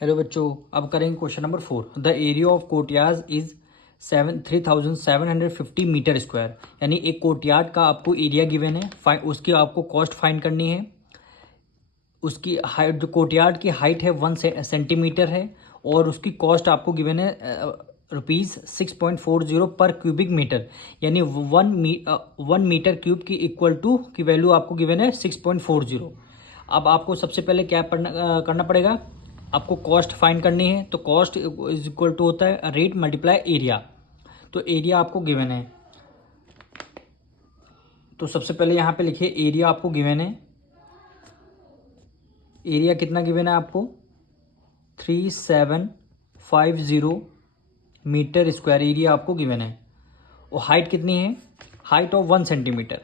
Hello बच्चों, अब करेंगे question number 4। The area of courtyard is 3750 metre square. यानी एक कोर्टयार्ड का आपको एरिया गिवन है, उसकी आपको कॉस्ट फाइंड करनी है। उसकी हाइट, जो कोर्टयार्ड की हाइट है 1 सेंटीमीटर है और उसकी कॉस्ट आपको गिवन है ₹6.40 पर क्यूबिक मीटर। यानी 1 मीटर क्यूब की इक्वल टू की वैल्यू आपको गिवन है 6.40। अब आपको सबसे पहले क्या करना पड़ेगा, आपको कॉस्ट फाइंड करनी है। तो कॉस्ट इज इक्वल टू होता है रेट मल्टीप्लाई एरिया। तो एरिया आपको गिवन है, तो सबसे पहले यहाँ पे लिखिए एरिया आपको गिवन है। एरिया कितना गिवन है आपको 3750 मीटर स्क्वायर एरिया आपको गिवन है। और हाइट कितनी है, हाइट ऑफ 1 सेंटीमीटर।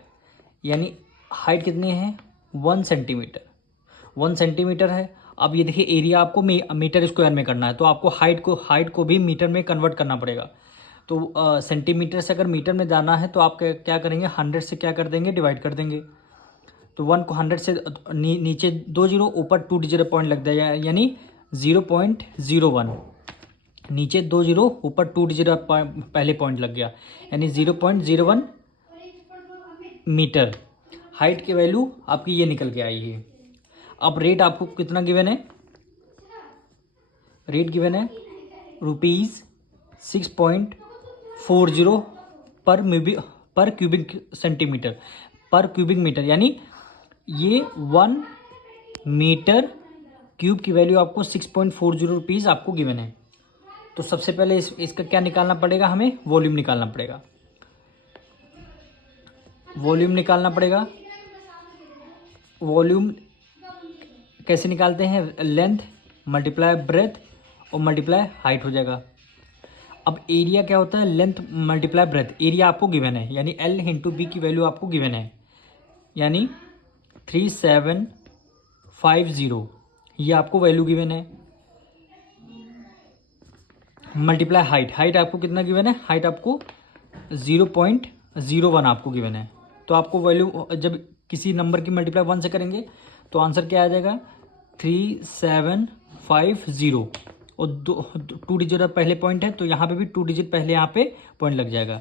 यानी हाइट कितनी है 1 सेंटीमीटर, 1 सेंटीमीटर है। अब ये देखिए एरिया आपको मीटर स्क्वायर में करना है, तो आपको हाइट को भी मीटर में कन्वर्ट करना पड़ेगा। तो सेंटीमीटर से अगर मीटर में जाना है तो आप क्या करेंगे, 100 से क्या कर देंगे, डिवाइड कर देंगे। तो 1 को 100 से नीचे 2 जीरो, ऊपर 2 डिजिट पॉइंट लग जाएगा, यानी 0.01। नीचे 2 जीरो, ऊपर 2 डिजिट पहले पॉइंट लग गया, यानी 0.01 मीटर। हाइट की वैल्यू आपकी ये निकल के आई है। अब रेट आपको कितना गिवन है, रेट गिवन है ₹6.40 पर क्यूबिक सेंटीमीटर पर क्यूबिक मीटर। यानी ये 1 मीटर क्यूब की वैल्यू आपको ₹6.40 आपको गिवन है। तो सबसे पहले इसका क्या निकालना पड़ेगा, हमें वॉल्यूम निकालना पड़ेगा। वॉल्यूम कैसे निकालते हैं, लेंथ मल्टीप्लाई ब्रेथ और मल्टीप्लाई हाइट हो जाएगा। अब एरिया क्या होता है, लेंथ मल्टीप्लाई ब्रेथ। एरिया आपको गिवन है, यानी L इंटू बी की वैल्यू आपको गिवन है, यानी 3750 ये आपको वैल्यू गिवन है। मल्टीप्लाई हाइट आपको कितना गिवन है, हाइट आपको 0.01 आपको गिवन है। तो आपको वैल्यू जब किसी नंबर की मल्टीप्लाई 1 से करेंगे तो आंसर क्या आ जाएगा 3750। और 2 डिजिट पहले पॉइंट है, तो यहाँ पे भी 2 डिजिट पहले यहाँ पे पॉइंट लग जाएगा,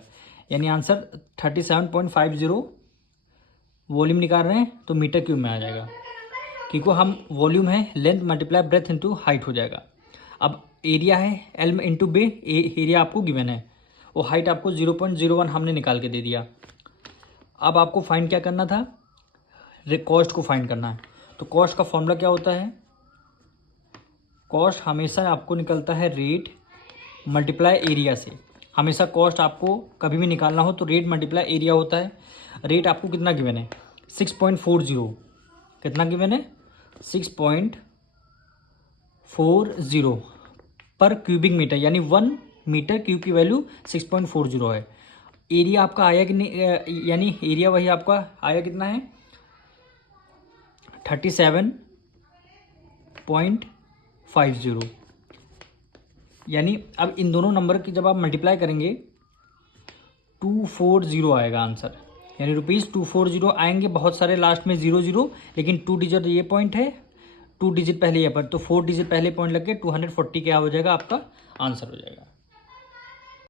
यानी आंसर 37.50 वॉल्यूम निकाल रहे हैं तो मीटर क्यूब में आ जाएगा, क्योंकि हम वॉल्यूम है length multiply breath into height हो जाएगा। अब एरिया है L इंटू बे, एरिया आपको गिवन है और हाइट आपको 0.01 हमने निकाल के दे दिया। अब आपको फाइंड क्या करना था, कॉस्ट को फाइंड करना है। तो कॉस्ट का फॉर्मूला क्या होता है, कॉस्ट हमेशा आपको निकलता है रेट मल्टीप्लाई एरिया से। हमेशा कॉस्ट आपको कभी भी निकालना हो तो रेट मल्टीप्लाई एरिया होता है। रेट आपको कितना गिवन है 6.40, कितना गिवन है 6.40 पर क्यूबिक मीटर, यानी 1 मीटर क्यूब की वैल्यू 6.40 है। एरिया आपका आया कि नहीं, यानी एरिया वही आपका आया कितना है 37.50। यानी अब इन दोनों नंबर की जब आप मल्टीप्लाई करेंगे 240 आएगा आंसर, यानी ₹240 आएंगे। बहुत सारे लास्ट में 00, लेकिन 2 डिजिट ये पॉइंट है, 2 डिजिट पहले ये पर, तो 4 डिजिट पहले पॉइंट लग के 240 क्या हो जाएगा आपका आंसर हो जाएगा।